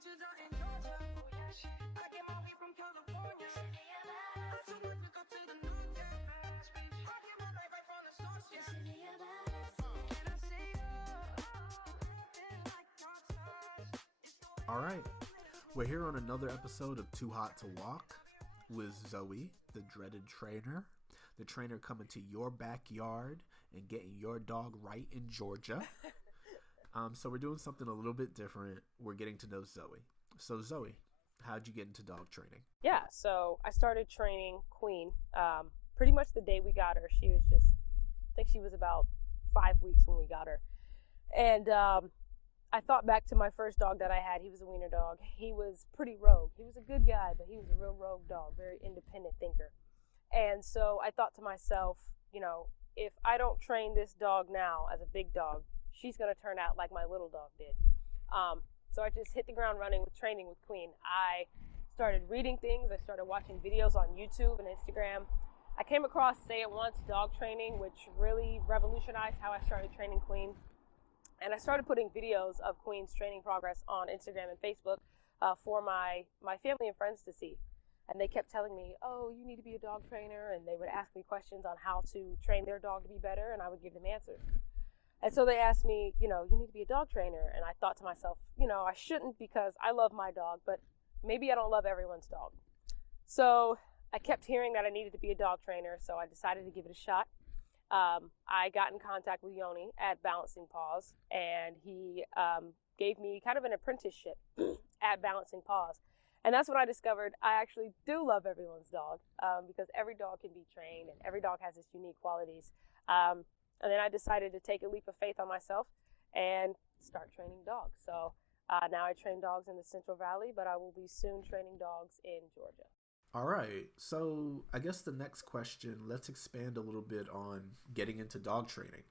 beaches are in Georgia. I get my weed from California. I took work to go to the north, yeah. I get my life right from the source, yeah. And I say, like dark stars. All right, we're here on another episode of Too Hot to Walk with Zoe, the dreaded trainer. The trainer coming to your backyard and getting your dog right in Georgia. So we're doing something a little bit different. We're getting to know Zoe. So Zoe, how'd you get into dog training? Yeah, so I started training Queen pretty much the day we got her. She was just, I think she was about 5 weeks when we got her. And I thought back to my first dog that I had. He was a wiener dog. He was pretty rogue. He was a good guy, but he was a real rogue dog, very independent thinker. And so I thought to myself, you know, if I don't train this dog now as a big dog, she's going to turn out like my little dog did. So I just hit the ground running with training with Queen. I started reading things. I started watching videos on YouTube and Instagram. I came across Say It Once dog training, which really revolutionized how I started training Queen. And I started putting videos of Queen's training progress on Instagram and Facebook for my family and friends to see. And they kept telling me, oh, you need to be a dog trainer. And they would ask me questions on how to train their dog to be better. And I would give them answers. And so they asked me, you know, you need to be a dog trainer. And I thought to myself, you know, I shouldn't because I love my dog, but maybe I don't love everyone's dog. So I kept hearing that I needed to be a dog trainer. So I decided to give it a shot. I got in contact with Yoni at Balancing Paws, and he gave me kind of an apprenticeship at Balancing Paws. And that's when I discovered I actually do love everyone's dog because every dog can be trained and every dog has its unique qualities. And then I decided to take a leap of faith on myself and start training dogs. So now I train dogs in the Central Valley, but I will be soon training dogs in Georgia. All right, so I guess the next question, let's expand a little bit on getting into dog training.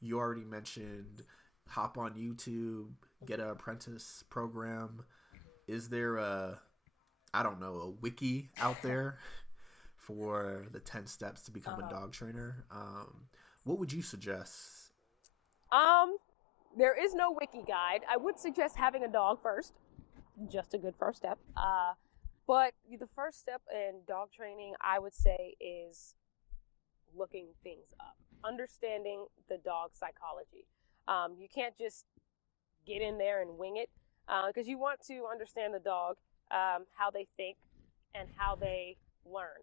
You already mentioned hop on YouTube, get an apprentice program. Is there a wiki out there for the 10 steps to become a dog trainer? What would you suggest? There is no wiki guide. I would suggest having a dog first. Just a good first step. But the first step in dog training, I would say, is looking things up, understanding the dog psychology. You can't just get in there and wing it because you want to understand the dog, how they think and how they learn.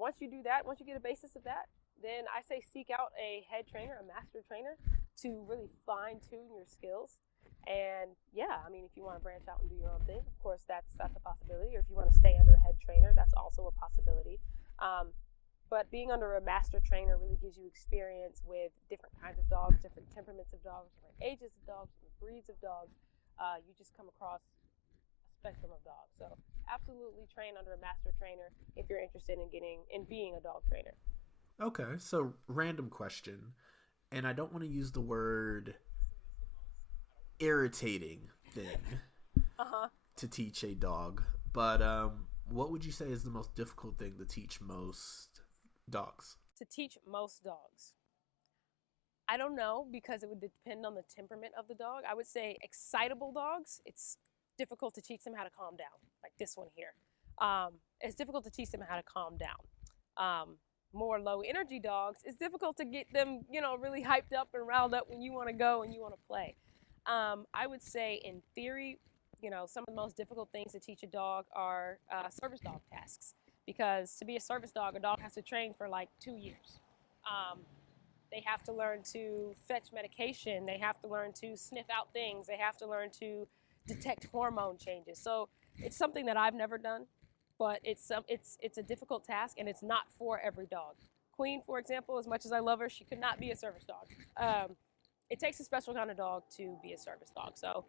Once you do that, once you get a basis of that, then I say seek out a head trainer, a master trainer, to really fine tune your skills. And yeah, I mean, if you want to branch out and do your own thing, of course, that's a possibility. Or if you want to stay under a head trainer, that's also a possibility. But being under a master trainer really gives you experience with different kinds of dogs, different temperaments of dogs, different ages of dogs, different breeds of dogs. You just come across a spectrum of dogs. So absolutely train under a master trainer if you're interested in being a dog trainer. Okay, so random question, and I don't want to use the word irritating thing to teach a dog, but what would you say is the most difficult thing to teach most dogs? To teach most dogs, I don't know, because it would depend on the temperament of the dog. I would say excitable dogs, it's difficult to teach them how to calm down, like this one here. It's difficult to teach them how to calm down. More low energy dogs, it's difficult to get them, you know, really hyped up and riled up when you want to go and you want to play. I would say in theory, you know, some of the most difficult things to teach a dog are service dog tasks, because to be a service dog, a dog has to train for like 2 years. They have to learn to fetch medication. They have to learn to sniff out things. They have to learn to detect hormone changes. So it's something that I've never done, but it's a difficult task, and it's not for every dog. Queen, for example, as much as I love her, she could not be a service dog. It takes a special kind of dog to be a service dog. So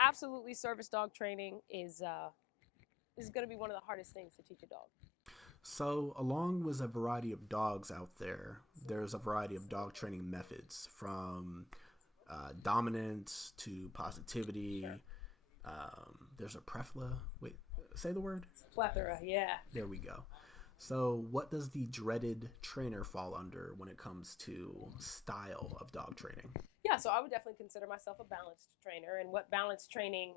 absolutely, service dog training is going to be one of the hardest things to teach a dog. So along with a variety of dogs out there, there's a variety of dog training methods, from dominance to positivity. Sure. There's a plethora. Wait, say the word? Plethora, yeah. There we go. So what does the dreaded trainer fall under when it comes to style of dog training? Yeah, so I would definitely consider myself a balanced trainer. And what balanced training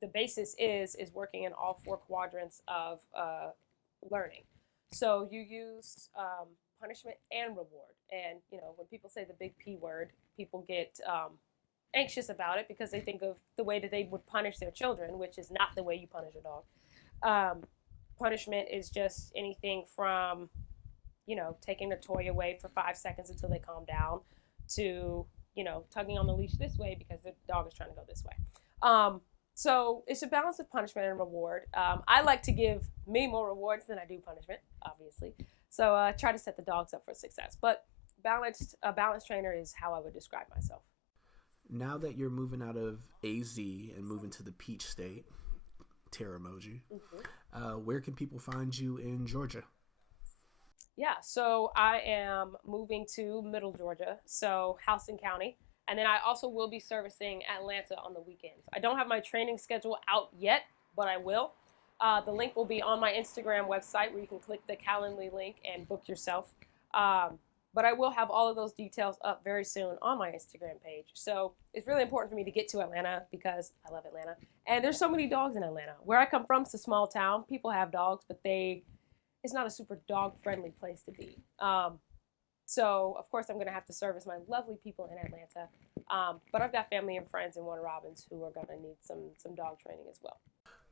the basis is working in all four quadrants of learning. So you use punishment and reward. And, you know, when people say the big P word, people get anxious about it because they think of the way that they would punish their children, which is not the way you punish a dog. Punishment is just anything from, you know, taking the toy away for 5 seconds until they calm down to, you know, tugging on the leash this way because the dog is trying to go this way. So it's a balance of punishment and reward. I like to give many more rewards than I do punishment, obviously. So try to set the dogs up for success. But a balanced trainer is how I would describe myself. Now that you're moving out of AZ and moving to the Peach State, tear emoji, where can people find you in Georgia? Yeah, so I am moving to Middle Georgia, so Houston County. And then I also will be servicing Atlanta on the weekends. I don't have my training schedule out yet, but I will. The link will be on my Instagram website where you can click the Calendly link and book yourself. But I will have all of those details up very soon on my Instagram page. So it's really important for me to get to Atlanta because I love Atlanta. And there's so many dogs in Atlanta. Where I come from, it's a small town. People have dogs, but it's not a super dog-friendly place to be. So, of course, I'm going to have to service my lovely people in Atlanta. But I've got family and friends in Warner Robins who are going to need some dog training as well.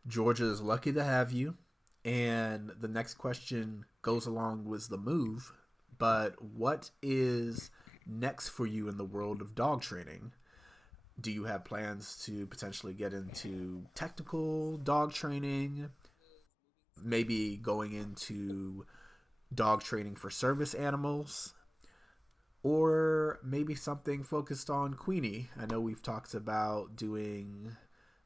Georgia is lucky to have you. And the next question goes along with the move. But what is next for you in the world of dog training? Do you have plans to potentially get into technical dog training? Maybe going into dog training for service animals? Or maybe something focused on Queenie. I know we've talked about doing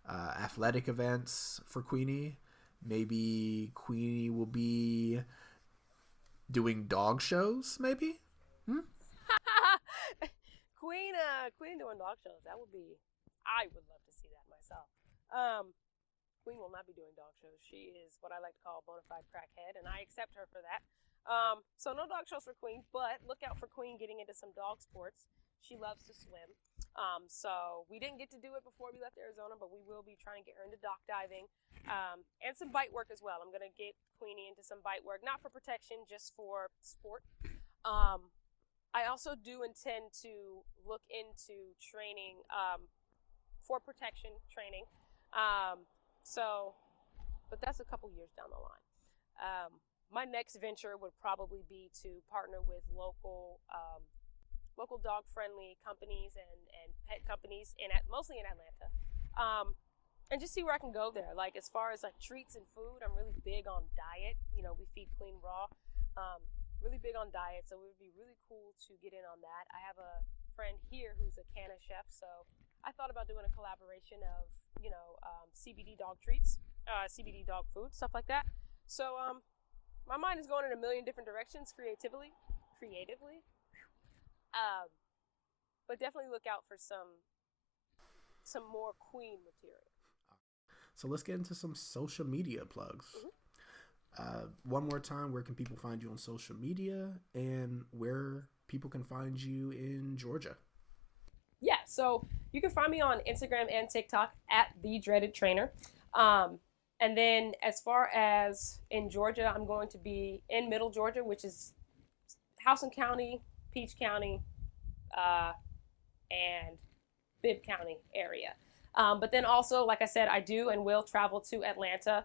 athletic events for Queenie. Maybe Queenie will be doing dog shows, maybe? Queen doing dog shows. I would love to see that myself. Queen will not be doing dog shows. She is what I like to call a bona fide crackhead, and I accept her for that. So no dog shows for Queen, but look out for Queen getting into some dog sports. She loves to swim. So we didn't get to do it before we left Arizona, but we will be trying to get her into dock diving and some bite work as well. I'm going to get Queenie into some bite work, not for protection, just for sport. I also do intend to look into training for protection training. But that's a couple years down the line. My next venture would probably be to partner with local dog-friendly companies and pet companies mostly in Atlanta, and just see where I can go there. Like as far as like treats and food, I'm really big on diet. You know, we feed Queen raw. Really big on diet, so it would be really cool to get in on that. I have a friend here who's a canna chef, so I thought about doing a collaboration of CBD dog treats, CBD dog food, stuff like that. So my mind is going in a million different directions creatively. But definitely look out for some more Queen material. So let's get into some social media plugs. One more time, where can people find you on social media and where people can find you in Georgia? Yeah, so you can find me on Instagram and TikTok at The Dreaded Trainer. And then as far as in Georgia, I'm going to be in Middle Georgia, which is Houston County, Peach County, and Bibb County area. But then also, like I said, I do and will travel to Atlanta.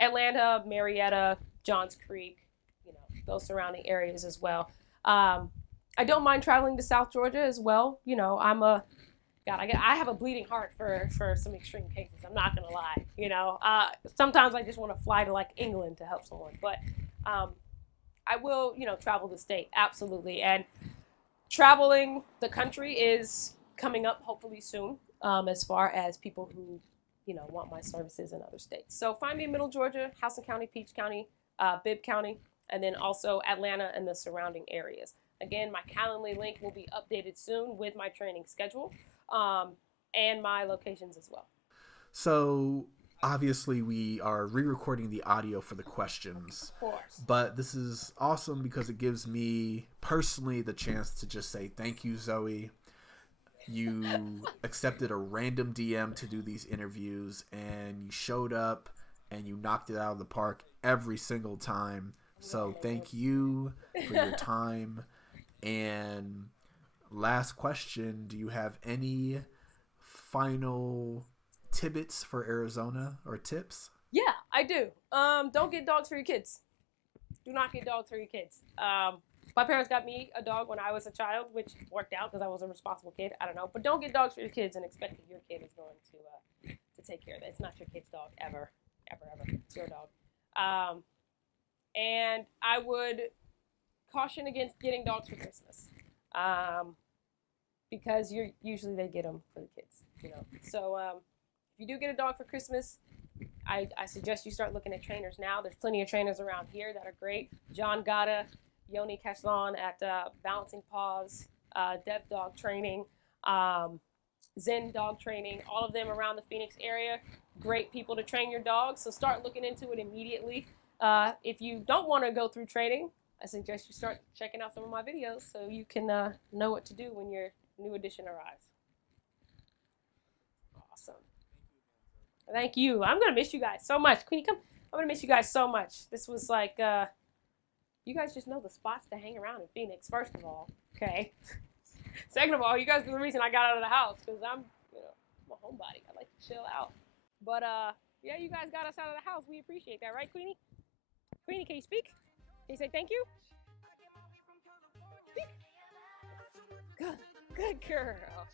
Atlanta, Marietta, Johns Creek, those surrounding areas as well. I don't mind traveling to South Georgia as well. I have a bleeding heart for some extreme cases. I'm not gonna lie. Sometimes I just want to fly to like England to help someone, but I will, travel the state absolutely. And traveling the country is coming up hopefully soon. As far as people who want my services in other states. So find me in Middle Georgia, Houston County, Peach County, Bibb County, and then also Atlanta and the surrounding areas. Again, my Calendly link will be updated soon with my training schedule and my locations as well. So obviously we are re-recording the audio for the questions. Of course. But this is awesome because it gives me personally the chance to just say thank you, Zoe. you accepted a random DM to do these interviews, and you showed up and you knocked it out of the park every single time. So thank you for your time. And last question, do you have any final tidbits for Arizona or tips? Yeah, I do. Don't get dogs for your kids. Do not get dogs for your kids. My parents got me a dog when I was a child, which worked out because I was a responsible kid. I don't know. But don't get dogs for your kids and expect that your kid is going to take care of it. It's not your kid's dog, ever. Ever, ever. It's your dog. And I would caution against getting dogs for Christmas. Because usually they get them for the kids, you know. So if you do get a dog for Christmas, I suggest you start looking at trainers now. There's plenty of trainers around here that are great. John Gata, Yoni at Balancing Paws, Dev Dog Training, Zen Dog Training, all of them around the Phoenix area. Great people to train your dogs, so start looking into it immediately. If you don't want to go through training, I suggest you start checking out some of my videos so you can know what to do when your new edition arrives. Awesome. Thank you. I'm going to miss you guys so much. Queenie, come. I'm going to miss you guys so much. This was like, you guys just know the spots to hang around in Phoenix, first of all. Okay. Second of all, you guys are the reason I got out of the house because I'm a homebody. I like to chill out. But, yeah, you guys got us out of the house. We appreciate that, right, Queenie? Queenie, can you speak? Can you say thank you? Speak. Good girl.